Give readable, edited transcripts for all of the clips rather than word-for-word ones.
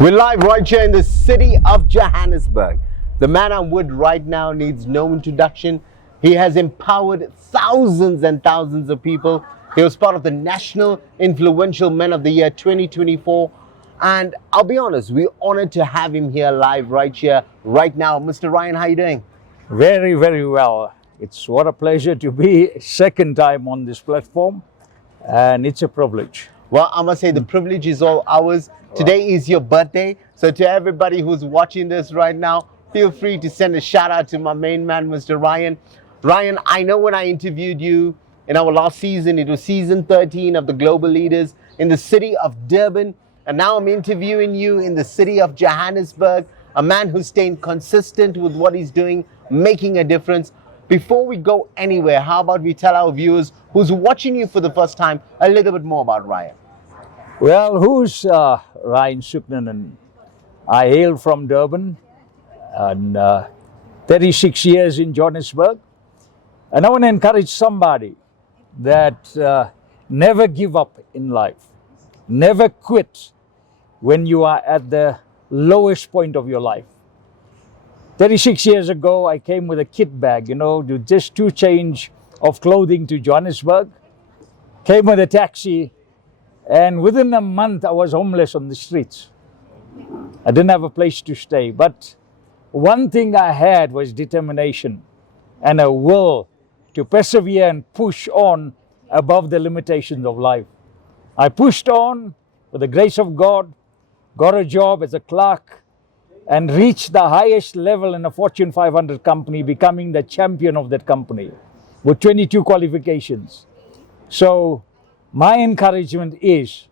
We're live right here in the city of Johannesburg. The man I'm with right now needs no introduction. He has empowered thousands and thousands of people. He was part of the National Influential Men of the Year 2024. And I'll be honest, we're honored to have him here live right here, right now. Mr. Ryan, how are you doing? Very, very well. It's what a pleasure to be second time on this platform, and it's a privilege. Well, I must say the privilege is all ours. Today is your birthday. So to everybody who's watching this right now, feel free to send a shout out to my main man, Mr. Ryan. Ryan, I know when I interviewed you in our last season, it was season 13 of the Global Leaders in the city of Durban. And now I'm interviewing you in the city of Johannesburg, a man who's staying consistent with what he's doing, making a difference. Before we go anywhere, how about we tell our viewers who's watching you for the first time a little bit more about Ryan? Well, who's Rayan Sooknunan? I hail from Durban and 36 years in Johannesburg. And I want to encourage somebody that never give up in life. Never quit when you are at the lowest point of your life. 36 years ago, I came with a kit bag, just 2 change of clothing to Johannesburg. Came with a taxi, and within a month, I was homeless on the streets. I didn't have a place to stay. But one thing I had was determination and a will to persevere and push on above the limitations of life. I pushed on with the grace of God, got a job as a clerk, and reached the highest level in a Fortune 500 company, becoming the champion of that company with 22 qualifications. So my encouragement is,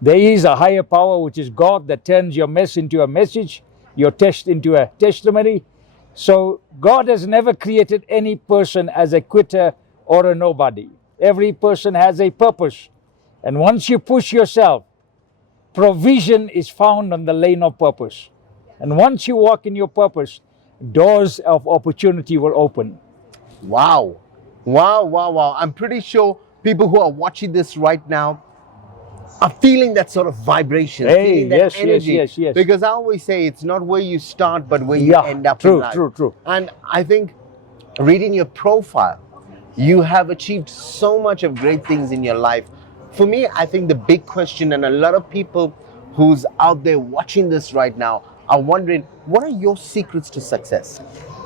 there is a higher power, which is God, that turns your mess into a message, your test into a testimony. So God has never created any person as a quitter or a nobody. Every person has a purpose. And once you push yourself, provision is found on the lane of purpose. And once you walk in your purpose, doors of opportunity will open. Wow. Wow, wow, wow. I'm pretty sure people who are watching this right now are feeling that sort of vibration, feeling that energy. Yes. Because I always say it's not where you start, but where you end up in life. True. And I think reading your profile, you have achieved so much of great things in your life. For me, I think the big question, and a lot of people who's out there watching this right now are wondering, what are your secrets to success?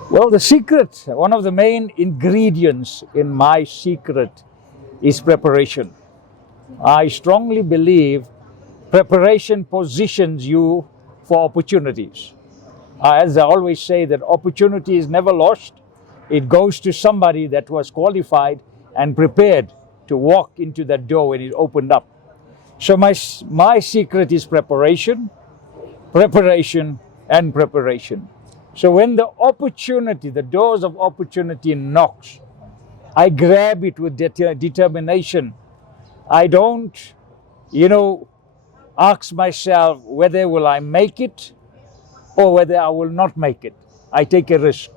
Well, the secret, one of the main ingredients in my secret is preparation. I strongly believe preparation positions you for opportunities. As I always say, that opportunity is never lost. It goes to somebody that was qualified and prepared to walk into that door when it opened up. So my secret is preparation, and preparation. So when the opportunity, the doors of opportunity knocks, I grab it with determination. I don't, ask myself whether will I make it or whether I will not make it. I take a risk.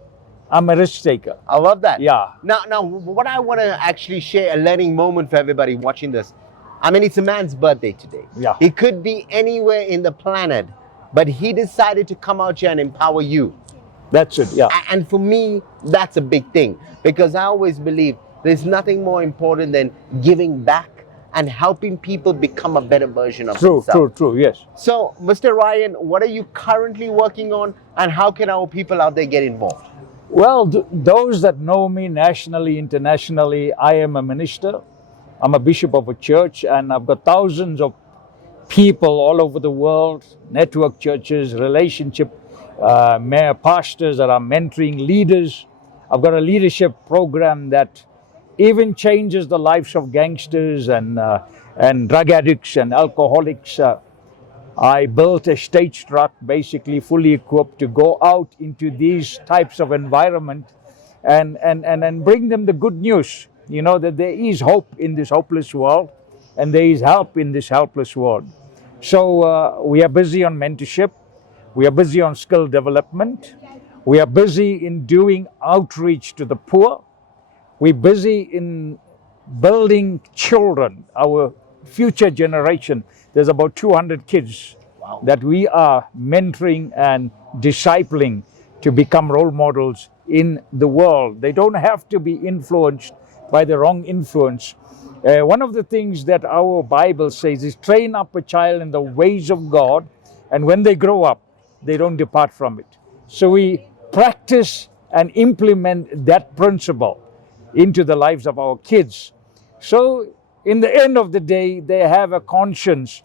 I'm a risk taker. I love that. Yeah. Now, what I want to actually share, a learning moment for everybody watching this. I mean, it's a man's birthday today. Yeah. He could be anywhere in the planet, but he decided to come out here and empower you. That's it, yeah. And for me, that's a big thing, because I always believe there's nothing more important than giving back and helping people become a better version of themselves. True, yes. So, Mr. Ryan, what are you currently working on, and how can our people out there get involved? Well, those that know me nationally, internationally, I am a minister. I'm a bishop of a church, and I've got thousands of people all over the world, network churches, relationship pastors that are mentoring leaders. I've got a leadership program that even changes the lives of gangsters and drug addicts and alcoholics. I built a stage truck, basically fully equipped, to go out into these types of environment and bring them the good news, that there is hope in this hopeless world and there is help in this helpless world. So we are busy on mentorship. We are busy on skill development. We are busy in doing outreach to the poor. We're busy in building children, our future generation. There's about 200 kids that we are mentoring and discipling to become role models in the world. They don't have to be influenced by the wrong influence. One of the things that our Bible says is train up a child in the ways of God, and when they grow up, they don't depart from it. So we practice and implement that principle into the lives of our kids. So in the end of the day, they have a conscience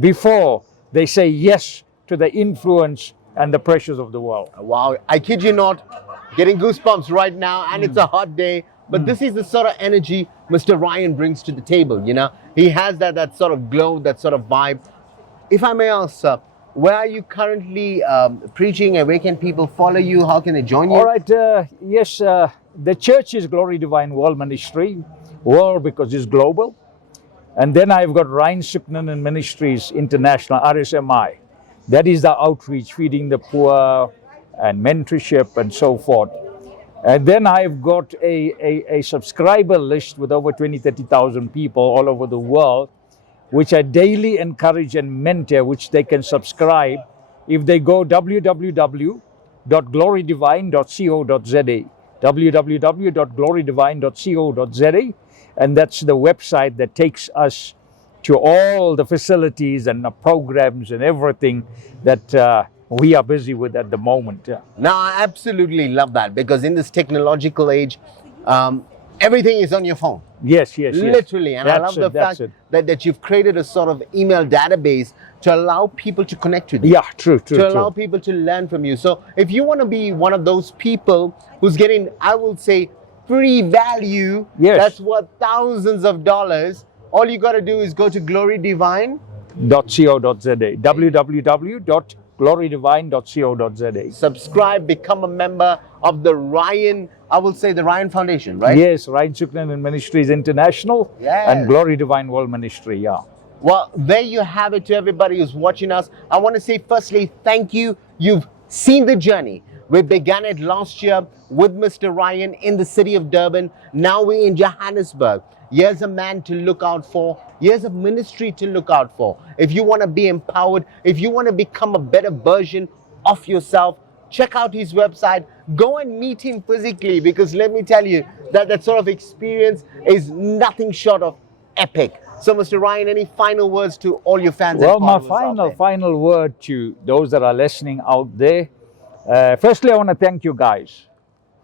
before they say yes to the influence and the pressures of the world. Wow, I kid you not, getting goosebumps right now, and it's a hot day, but this is the sort of energy Mr. Ryan brings to the table, you know. He has that sort of glow, that sort of vibe. If I may ask, sir, where are you currently preaching, and where can people follow you? How can they join you? All right, yes, the church is Glory Divine World Ministry, world because it's global. And then I've got RAYAN SOOKNUNAN Ministries International, RSMI. That is the outreach, feeding the poor and mentorship and so forth. And then I've got a subscriber list with over 20,000-30,000 people all over the world, which I daily encourage and mentor, which they can subscribe if they go www.glorydivine.co.za, www.glorydivine.co.za, and that's the website that takes us to all the facilities and the programs and everything that we are busy with at the moment. Now, I absolutely love that, because in this technological age, everything is on your phone. Yes. Literally. And I love the fact that you've created a sort of email database to allow people to connect with you. Yeah, true. To allow people to learn from you. So if you want to be one of those people who's getting, I will say, free value, that's worth thousands of dollars, all you got to do is go to glorydivine.co.za, www.glorydivine.co.za. Subscribe, become a member of the RAYAN, I will say the RAYAN Foundation, right? Yes, RAYAN SOOKNUNAN Ministries International and Glory Divine World Ministry, yeah. Well, there you have it to everybody who's watching us. I want to say firstly, thank you. You've seen the journey. We began it last year with Mr. Ryan in the city of Durban. Now we're in Johannesburg. Here's a man to look out for. Here's a ministry to look out for. If you want to be empowered, if you want to become a better version of yourself, check out his website. Go and meet him physically, because let me tell you that sort of experience is nothing short of epic. So, Mr. Ryan, any final words to all your fans? Well, my final word to those that are listening out there. Firstly, I want to thank you guys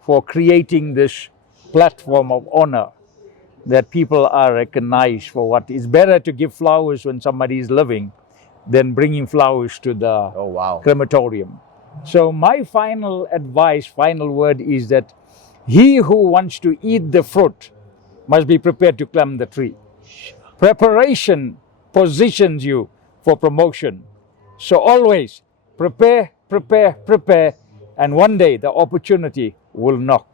for creating this platform of honor, that people are recognized for what is better to give flowers when somebody is living than bringing flowers to the crematorium. So my final advice, final word is that he who wants to eat the fruit must be prepared to climb the tree. Preparation positions you for promotion. So always prepare, and one day the opportunity will knock.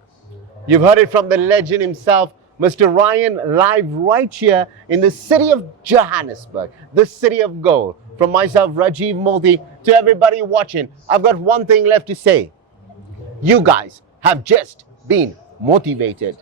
You've heard it from the legend himself, Mr. Ryan, live right here in the city of Johannesburg, the city of gold. From myself, Rajiv Mothie, to everybody watching, I've got one thing left to say. You guys have just been motivated.